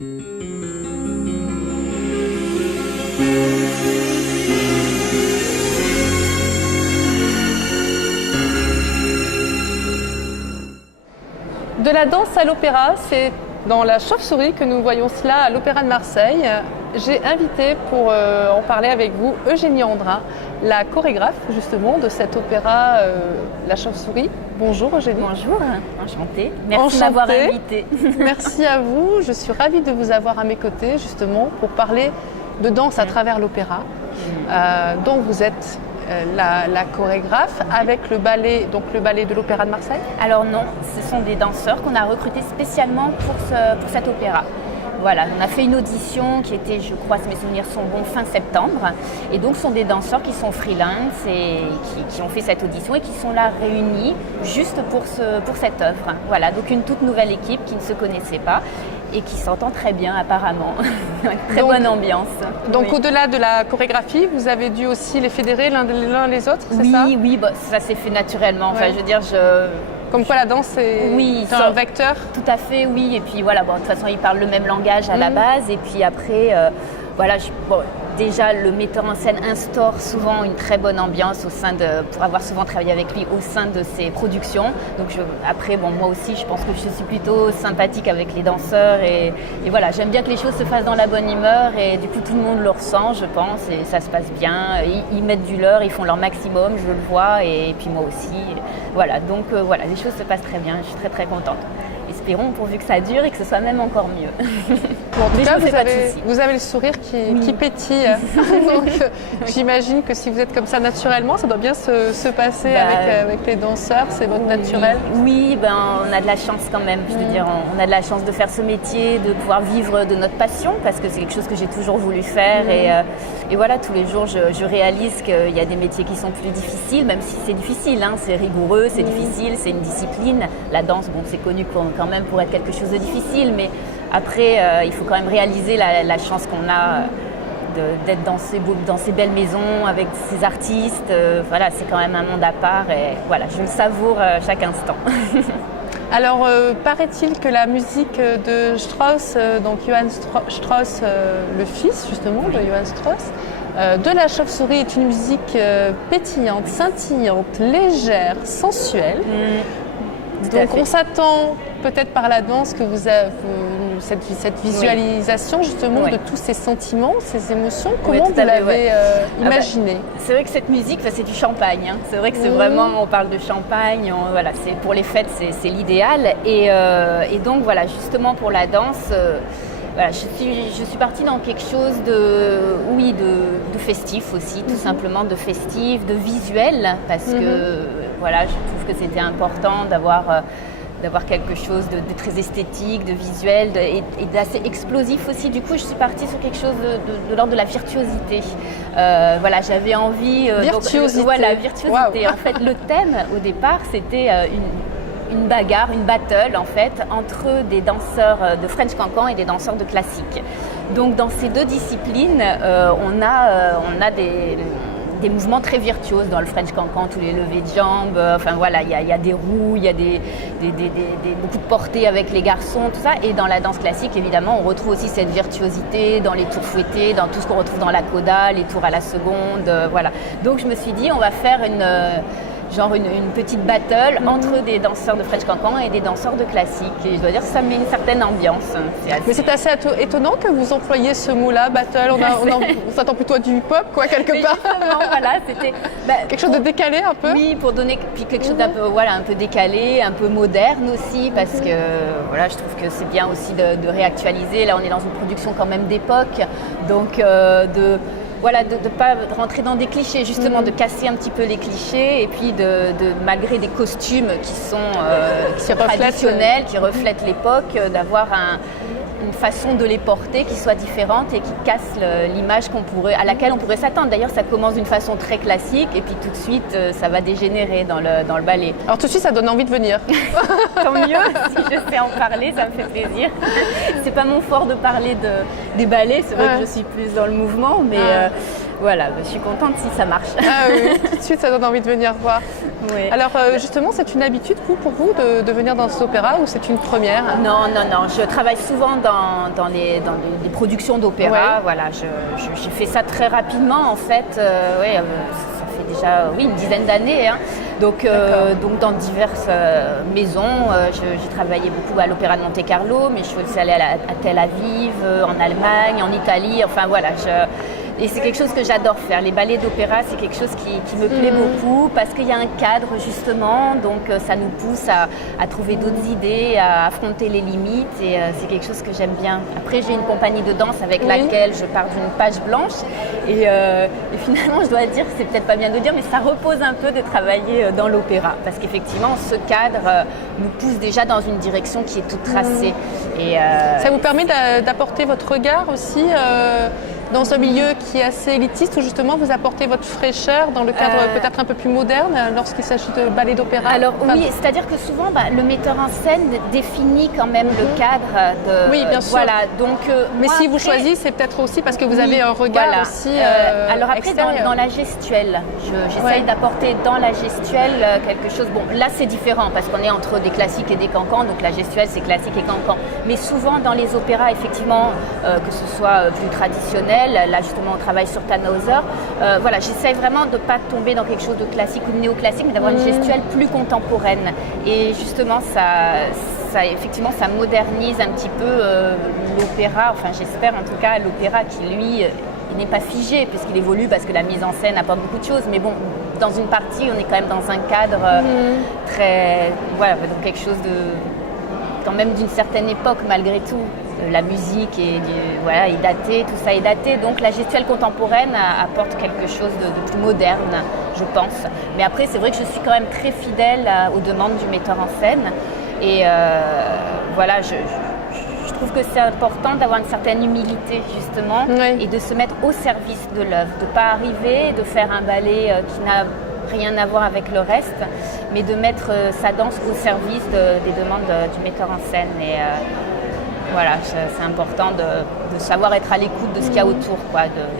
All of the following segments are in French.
De la danse à l'opéra, c'est dans La Chauve-souris que nous voyons cela à l'Opéra de Marseille. J'ai invité pour en parler avec vous Eugénie Andrin, la chorégraphe justement de cet opéra La Chauve-souris. Bonjour Eugénie. Bonjour, enchantée. Merci de m'avoir invitée. Merci à vous. Je suis ravie de vous avoir à mes côtés justement pour parler de danse à travers l'opéra. Donc vous êtes la chorégraphe avec le ballet de l'Opéra de Marseille? Alors non, ce sont des danseurs qu'on a recrutés spécialement pour cet opéra. Voilà, on a fait une audition qui était, je crois, si mes souvenirs sont bons, fin septembre. Et donc, ce sont des danseurs qui sont freelance et qui ont fait cette audition et qui sont là réunis juste pour cette œuvre. Voilà, donc une toute nouvelle équipe qui ne se connaissait pas et qui s'entend très bien apparemment. Très bonne ambiance. Donc au-delà de la chorégraphie, vous avez dû aussi les fédérer l'un les autres, c'est ça? Oui, bah, ça s'est fait naturellement. Enfin, je veux dire, Comme quoi la danse c'est un vecteur? Tout à fait, oui. Et puis voilà, bon, de toute façon, ils parlent le même langage à la base. Et puis après, voilà, déjà, le metteur en scène instaure souvent une très bonne ambiance pour avoir souvent travaillé avec lui au sein de ses productions. Donc après, bon, moi aussi, je pense que je suis plutôt sympathique avec les danseurs et voilà, j'aime bien que les choses se fassent dans la bonne humeur et du coup, tout le monde le ressent, je pense, et ça se passe bien. Ils mettent du leur, ils font leur maximum, je le vois, et puis moi aussi. Voilà, donc voilà, les choses se passent très bien, je suis très très contente. Espérons pourvu que ça dure et que ce soit même encore mieux. Bon, en tout cas, vous avez le sourire qui pétille. Donc, j'imagine que si vous êtes comme ça naturellement, ça doit bien se passer avec les danseurs, c'est votre naturel. Oui, on a de la chance quand même. Je veux dire, on a de la chance de faire ce métier, de pouvoir vivre de notre passion, parce que c'est quelque chose que j'ai toujours voulu faire. Et voilà, tous les jours, je réalise qu'il y a des métiers qui sont plus difficiles, même si c'est difficile, hein, c'est rigoureux, c'est difficile, c'est une discipline. La danse, bon, c'est connu quand même pour être quelque chose de difficile, mais après, il faut quand même réaliser la chance qu'on a d'être dans ces belles maisons avec ces artistes. Voilà, c'est quand même un monde à part et voilà, je le savoure chaque instant. Alors, paraît-il que la musique de Strauss, donc Johann Strauss, le fils justement de Johann Strauss, de La Chauve-souris est une musique pétillante, scintillante, légère, sensuelle. Donc on s'attend peut-être par la danse que vous avez cette visualisation justement de tous ces sentiments, ces émotions. Comment vous l'avez imaginé? C'est vrai que cette musique, c'est du champagne. Hein. C'est vrai que c'est vraiment, on parle de champagne, voilà, c'est pour les fêtes, c'est l'idéal. Et donc voilà, justement pour la danse, voilà, je suis partie dans quelque chose de festif aussi, tout simplement de festif, de visuel, parce que voilà, je trouve que c'était important d'avoir quelque chose de très esthétique, de visuel et d'assez explosif aussi. Du coup, je suis partie sur quelque chose de l'ordre de la virtuosité. Voilà, j'avais envie... virtuosité. Voilà, virtuosité. Wow. En fait, le thème, au départ, c'était une bagarre, une battle en fait, entre des danseurs de French Cancan et des danseurs de classique. Donc dans ces deux disciplines, on a des mouvements très virtuoses dans le French Cancan, tous les levées de jambes, enfin voilà, il y a des roues, il y a beaucoup de portées avec les garçons, tout ça. Et dans la danse classique, évidemment, on retrouve aussi cette virtuosité dans les tours fouettés, dans tout ce qu'on retrouve dans la coda, les tours à la seconde, voilà. Donc je me suis dit, on va faire une petite battle entre des danseurs de French Cancan et des danseurs de classique. Et je dois dire que ça met une certaine ambiance. Mais c'est assez étonnant que vous employiez ce mot-là, battle. On s'attend plutôt à du hip-hop, quoi, quelque part. Voilà, c'était quelque chose de décalé un peu. Oui, pour donner quelque chose d'un peu, voilà, un peu décalé, un peu moderne aussi, parce que voilà, je trouve que c'est bien aussi de réactualiser. Là, on est dans une production quand même d'époque, donc voilà, de ne pas rentrer dans des clichés, justement, de casser un petit peu les clichés et puis malgré des costumes qui sont traditionnels, qui reflètent l'époque, d'avoir une façon de les porter qui soit différente et qui casse l'image à laquelle on pourrait s'attendre. D'ailleurs, ça commence d'une façon très classique et puis tout de suite, ça va dégénérer dans le ballet. Alors tout de suite, ça donne envie de venir. Tant mieux, si je sais en parler, ça me fait plaisir. C'est pas mon fort de parler des ballets, c'est vrai que je suis plus dans le mouvement, mais Voilà, je suis contente si ça marche. Ah oui, tout de suite ça donne envie de venir voir. Oui. Alors justement, c'est une habitude pour vous de venir dans cet opéra ou c'est une première? Non, je travaille souvent dans les productions d'opéra. Ouais. Voilà, j'ai fait ça très rapidement en fait. Ça fait déjà une dizaine d'années. Hein. Donc dans diverses maisons, j'ai travaillé beaucoup à l'Opéra de Monte-Carlo, mais je suis aussi allée à Tel Aviv, en Allemagne, en Italie. Enfin voilà. Et c'est quelque chose que j'adore faire. Les ballets d'opéra, c'est quelque chose qui me plaît beaucoup parce qu'il y a un cadre justement, donc ça nous pousse à trouver d'autres idées, à affronter les limites et c'est quelque chose que j'aime bien. Après, j'ai une compagnie de danse avec laquelle je pars d'une page blanche et finalement, je dois dire, c'est peut-être pas bien de le dire, mais ça repose un peu de travailler dans l'opéra parce qu'effectivement, ce cadre nous pousse déjà dans une direction qui est toute tracée. Et, ça vous permet d'apporter votre regard aussi dans un milieu qui est assez élitiste où justement vous apportez votre fraîcheur dans le cadre peut-être un peu plus moderne lorsqu'il s'agit de ballet d'opéra? Alors oui, c'est-à-dire que souvent le metteur en scène définit quand même le cadre de... Oui, bien sûr. Voilà, donc, mais moi, si vous après, choisissez, c'est peut-être aussi parce que vous avez un regard aussi alors après, extérieur. dans la gestuelle, j'essaye d'apporter dans la gestuelle quelque chose... Bon, là c'est différent parce qu'on est entre des classiques et des cancans, donc la gestuelle c'est classique et cancan. Mais souvent dans les opéras, effectivement, que ce soit plus traditionnel, là justement on travaille sur Tannhäuser, voilà, j'essaie vraiment de ne pas tomber dans quelque chose de classique ou de néoclassique, mais d'avoir une gestuelle plus contemporaine. Et justement, effectivement, ça modernise un petit peu l'opéra, enfin j'espère en tout cas l'opéra qui lui, il n'est pas figé puisqu'il évolue parce que la mise en scène apporte beaucoup de choses, mais bon, dans une partie, on est quand même dans un cadre très, voilà, donc quelque chose de, quand même d'une certaine époque malgré tout. La musique est datée, tout ça est daté, donc la gestuelle contemporaine apporte quelque chose de plus moderne, je pense. Mais après, c'est vrai que je suis quand même très fidèle aux demandes du metteur en scène. Et voilà, je trouve que c'est important d'avoir une certaine humilité, justement, et de se mettre au service de l'œuvre, de ne pas arriver, de faire un ballet qui n'a rien à voir avec le reste, mais de mettre sa danse au service des demandes du metteur en scène. Et voilà, c'est important de savoir être à l'écoute de ce qu'il y a autour,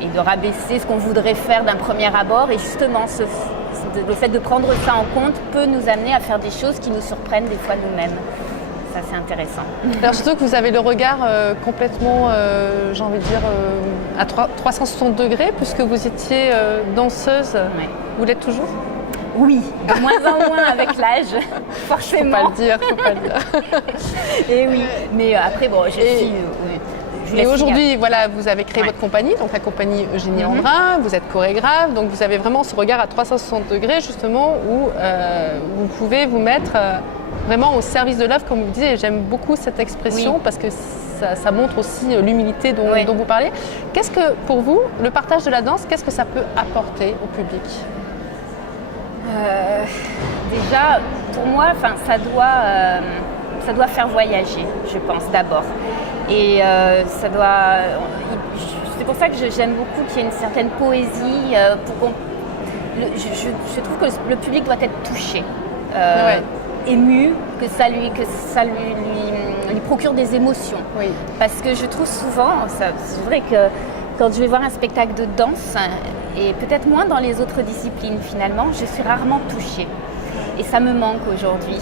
et de rabaisser ce qu'on voudrait faire d'un premier abord. Et justement, le fait de prendre ça en compte peut nous amener à faire des choses qui nous surprennent des fois nous-mêmes. Ça, c'est intéressant. Alors surtout que vous avez le regard complètement, j'ai envie de dire, à 360 degrés, puisque vous étiez danseuse. Ouais. Vous l'êtes toujours? Oui, de moins en moins avec l'âge, forcément. Faut pas le dire. Et oui, mais après, bon, Et aujourd'hui, voilà, vous avez créé votre compagnie, donc la compagnie Eugénie Andrin, vous êtes chorégraphe, donc vous avez vraiment ce regard à 360 degrés justement où vous pouvez vous mettre vraiment au service de l'œuvre, comme vous disiez. J'aime beaucoup cette expression parce que ça montre aussi l'humilité dont vous parlez. Qu'est-ce que, pour vous, le partage de la danse, qu'est-ce que ça peut apporter au public? Déjà, pour moi, ça doit faire voyager, je pense, d'abord. Et c'est pour ça que j'aime beaucoup qu'il y ait une certaine poésie. Je trouve que le public doit être touché, ému, que ça lui procure des émotions. Oui. Parce que je trouve souvent, c'est vrai que quand je vais voir un spectacle de danse, et peut-être moins dans les autres disciplines finalement, je suis rarement touchée. Et ça me manque aujourd'hui.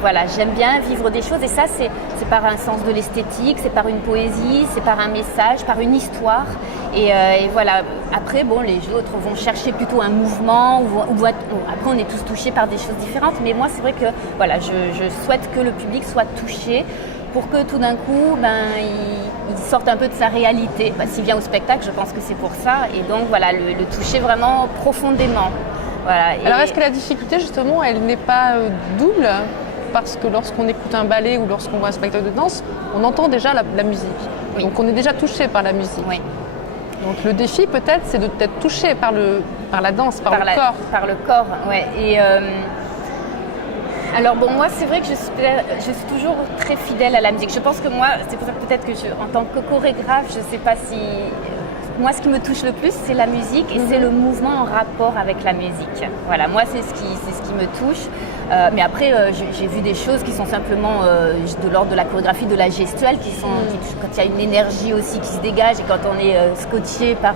Voilà, j'aime bien vivre des choses et ça c'est par un sens de l'esthétique, c'est par une poésie, c'est par un message, par une histoire. Et voilà, après bon, les autres vont chercher plutôt un mouvement, après on est tous touchés par des choses différentes, mais moi c'est vrai que voilà, je souhaite que le public soit touché pour que tout d'un coup, il sorte un peu de sa réalité. S'il vient au spectacle, je pense que c'est pour ça. Et donc voilà, le toucher vraiment profondément. Voilà. Alors est-ce que la difficulté justement, elle n'est pas double? Parce que lorsqu'on écoute un ballet ou lorsqu'on voit un spectacle de danse, on entend déjà la musique. Oui. Donc on est déjà touché par la musique. Oui. Donc le défi peut-être, c'est d'être touché par la danse, par le corps. Par le corps, ouais. Et alors bon, moi c'est vrai que je suis toujours très fidèle à la musique. Je pense que moi, c'est pour ça que peut-être que en tant que chorégraphe, je ne sais pas si... Moi, ce qui me touche le plus, c'est la musique et c'est le mouvement en rapport avec la musique. Voilà, moi, c'est ce qui me touche. Mais après, j'ai vu des choses qui sont simplement de l'ordre de la chorégraphie, de la gestuelle, quand il y a une énergie aussi qui se dégage et quand on est scotché par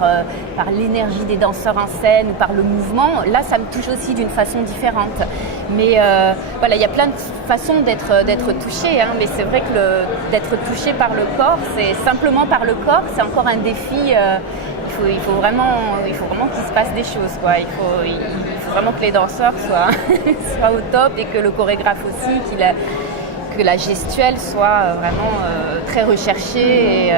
l'énergie des danseurs en scène ou par le mouvement, là, ça me touche aussi d'une façon différente. Mais voilà, il y a plein de façons d'être touché, hein, mais c'est vrai que d'être touché par le corps, c'est simplement par le corps, c'est encore un défi. Il faut vraiment qu'il se passe des choses, quoi. Il faut vraiment que les danseurs soient au top et que le chorégraphe aussi, que la gestuelle soit vraiment très recherchée.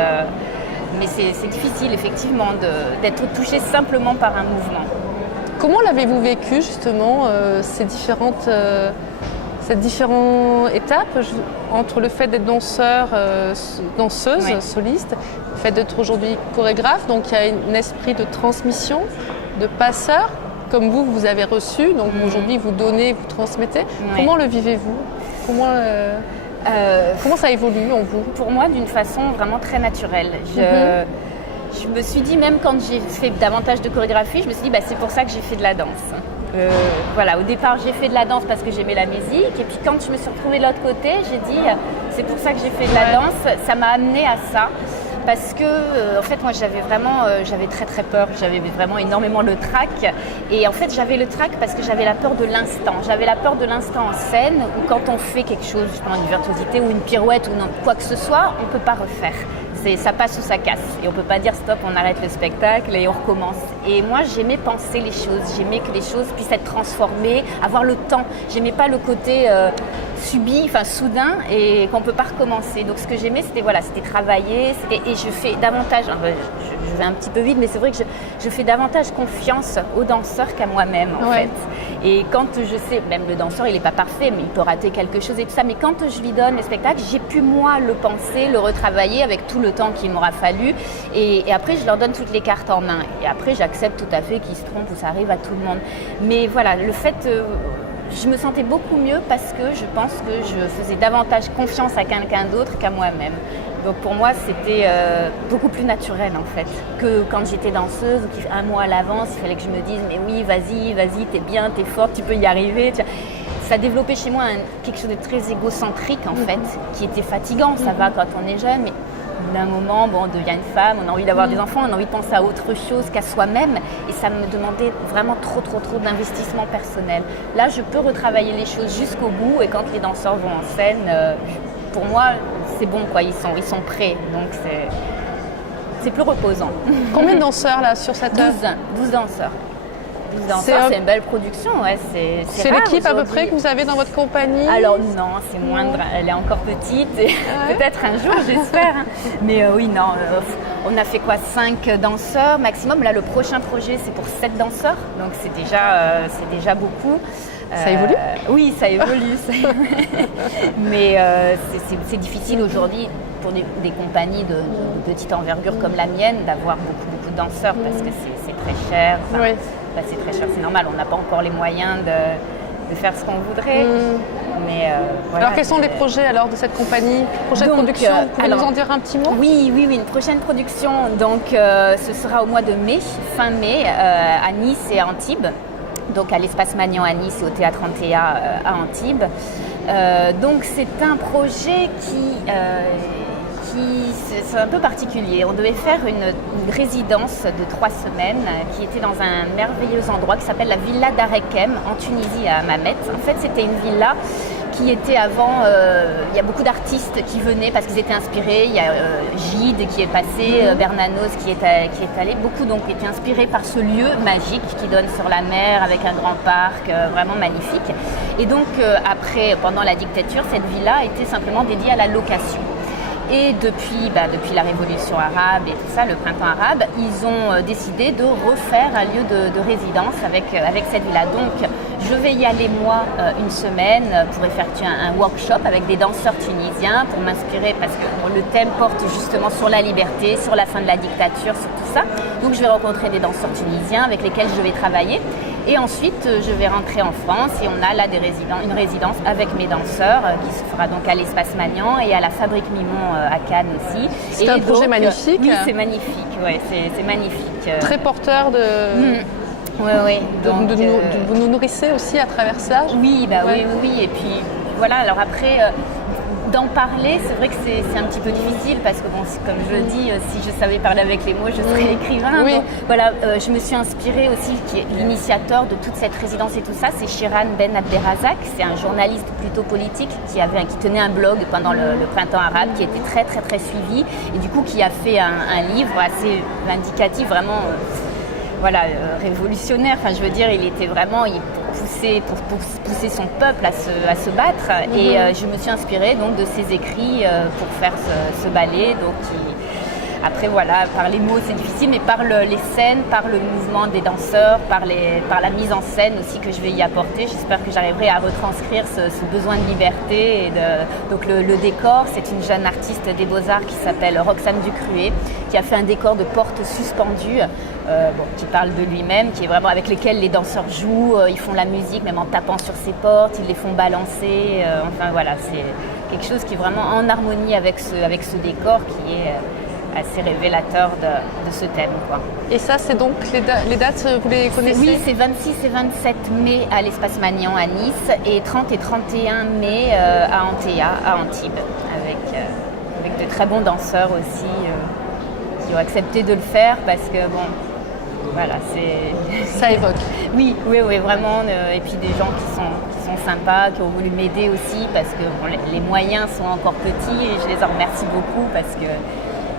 Mais c'est difficile effectivement d'être touché simplement par un mouvement. Comment l'avez-vous vécu justement ces différentes étapes entre le fait d'être danseuse, soliste, le fait d'être aujourd'hui chorégraphe, donc il y a un esprit de transmission, de passeur, comme vous avez reçu, donc aujourd'hui vous donnez, vous transmettez. Ouais. Comment le vivez-vous ? Comment ça évolue en vous ? Pour moi, d'une façon vraiment très naturelle. Je me suis dit, même quand j'ai fait davantage de chorégraphie, je me suis dit, c'est pour ça que j'ai fait de la danse. Voilà, au départ, j'ai fait de la danse parce que j'aimais la musique. Et puis quand je me suis retrouvée de l'autre côté, j'ai dit, c'est pour ça que j'ai fait de la danse. Ça m'a amenée à ça. Parce que, en fait, moi, j'avais très très peur. J'avais vraiment énormément le trac. Et en fait, j'avais le trac parce que j'avais la peur de l'instant. J'avais la peur de l'instant en scène où quand on fait quelque chose, justement une virtuosité ou une pirouette ou quoi que ce soit, on ne peut pas refaire. Ça passe ou ça casse. Et on ne peut pas dire stop, on arrête le spectacle et on recommence. Et moi, j'aimais penser les choses. J'aimais que les choses puissent être transformées, avoir le temps. J'aimais pas le côté soudain et qu'on ne peut pas recommencer. Donc ce que j'aimais, c'était travailler. Et je fais davantage, je vais un petit peu vite, mais c'est vrai que je fais davantage confiance aux danseurs qu'à moi-même en fait. Et quand je sais, même le danseur, il n'est pas parfait, mais il peut rater quelque chose et tout ça. Mais quand je lui donne le spectacle, j'ai pu moi le penser, le retravailler avec tout le temps qu'il m'aura fallu. Et après, je leur donne toutes les cartes en main. Et après, j'accepte tout à fait qu'ils se trompent ou ça arrive à tout le monde. Mais voilà, le fait... je me sentais beaucoup mieux parce que je pense que je faisais davantage confiance à quelqu'un d'autre qu'à moi-même. Donc pour moi, c'était beaucoup plus naturel en fait que quand j'étais danseuse ou qu'un mois à l'avance, il fallait que je me dise mais oui, vas-y, t'es bien, t'es forte, tu peux y arriver. Ça développait chez moi quelque chose de très égocentrique en fait, qui était fatigant. Ça va quand on est jeune, mais d'un moment, on devient une femme, on a envie d'avoir des enfants, on a envie de penser à autre chose qu'à soi-même. Et ça me demandait vraiment trop d'investissement personnel. Là, je peux retravailler les choses jusqu'au bout. Et quand les danseurs vont en scène, pour moi, c'est bon, quoi. Ils sont prêts. Donc, c'est plus reposant. Combien de danseurs, là, sur cette œuvre ? 12 danseurs. 12 danseurs, c'est une belle production, ouais. C'est l'équipe à peu près que vous avez dans votre compagnie ? Alors non, c'est moindre, elle est encore petite, et peut-être un jour, j'espère. Mais oui, non, on a fait 5 danseurs maximum. Là, le prochain projet, c'est pour 7 danseurs, donc c'est déjà beaucoup. Ça évolue ? Oui, ça évolue. Mais c'est difficile aujourd'hui pour des compagnies de petite envergure comme la mienne d'avoir beaucoup de danseurs parce que c'est très cher. C'est très cher, c'est normal, on n'a pas encore les moyens de faire ce qu'on voudrait. Mais, voilà, alors quels sont les projets alors de cette compagnie ? Prochaine production, vous pouvez nous en dire un petit mot ? Oui, une prochaine production, donc ce sera au mois de mai, fin mai, à Nice et à Antibes. Donc à l'Espace Magnan à Nice et au Théâtre Antea à Antibes. Donc c'est un projet c'est un peu particulier. On devait faire une résidence de 3 semaines qui était dans un merveilleux endroit qui s'appelle la Villa d'Arekem en Tunisie à Hammamet. En fait, c'était une villa qui était avant, il y a beaucoup d'artistes qui venaient parce qu'ils étaient inspirés. Il y a Gide qui est passé, Bernanos qui est allé. Beaucoup donc étaient inspirés par ce lieu magique qui donne sur la mer avec un grand parc vraiment magnifique. Et donc après, pendant la dictature, cette villa était simplement dédiée à la location. Et depuis la révolution arabe et tout ça, le printemps arabe, ils ont décidé de refaire un lieu de résidence avec cette villa. Donc, je vais y aller moi une semaine pour effectuer un workshop avec des danseurs tunisiens pour m'inspirer parce que le thème porte justement sur la liberté, sur la fin de la dictature, sur tout ça. Donc, je vais rencontrer des danseurs tunisiens avec lesquels je vais travailler. Et ensuite, je vais rentrer en France et on a là une résidence avec mes danseurs qui se fera donc à l'Espace Magnan et à la Fabrique Mimon à Cannes aussi. C'est un projet magnifique. Oui, c'est magnifique. Ouais, c'est magnifique. Très porteur de... Oui. Donc, vous nous nourrissez aussi à travers ça. Oui, oui. Et puis voilà, alors après, d'en parler, c'est vrai que c'est un petit peu difficile parce que, bon, comme je le dis, si je savais parler avec les mots, je serais écrivain. Oui. Donc, voilà, je me suis inspirée aussi, qui est l'initiateur de toute cette résidence et tout ça, c'est Shiran Ben Abderrazak. C'est un journaliste plutôt politique qui tenait un blog pendant le printemps arabe, qui était très, très, très suivi et du coup qui a fait un livre assez vindicatif, vraiment révolutionnaire. Enfin, je veux dire, il était vraiment... pour pousser son peuple à se battre. Et je me suis inspirée donc de ses écrits pour faire ce ballet. Donc, après, voilà, par les mots, c'est difficile, mais par les scènes, par le mouvement des danseurs, par la mise en scène aussi que je vais y apporter. J'espère que j'arriverai à retranscrire ce besoin de liberté. Donc, le décor, c'est une jeune artiste des Beaux-Arts qui s'appelle Roxane Ducruet, qui a fait un décor de portes suspendues, qui parle de lui-même, qui est vraiment avec lesquels les danseurs jouent, ils font la musique, même en tapant sur ces portes, ils les font balancer. Enfin, voilà, c'est quelque chose qui est vraiment en harmonie avec ce décor qui est... assez révélateur de ce thème, quoi. Et ça, c'est donc les dates, vous les connaissez? Oui, c'est 26 et 27 mai à l'Espace Magnan à Nice et 30 et 31 mai à Antea, à Antibes, avec de très bons danseurs aussi qui ont accepté de le faire parce que, bon, voilà, c'est... Ça évoque. Oui, vraiment. Et puis des gens qui sont sympas, qui ont voulu m'aider aussi parce que bon, les moyens sont encore petits et je les en remercie beaucoup parce que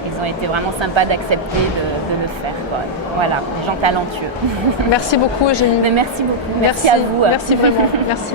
ils ont été vraiment sympas d'accepter de le faire, quoi. Voilà, des gens talentueux. Merci beaucoup, Eugénie. Mais merci beaucoup. Merci à vous. Merci vraiment. Merci.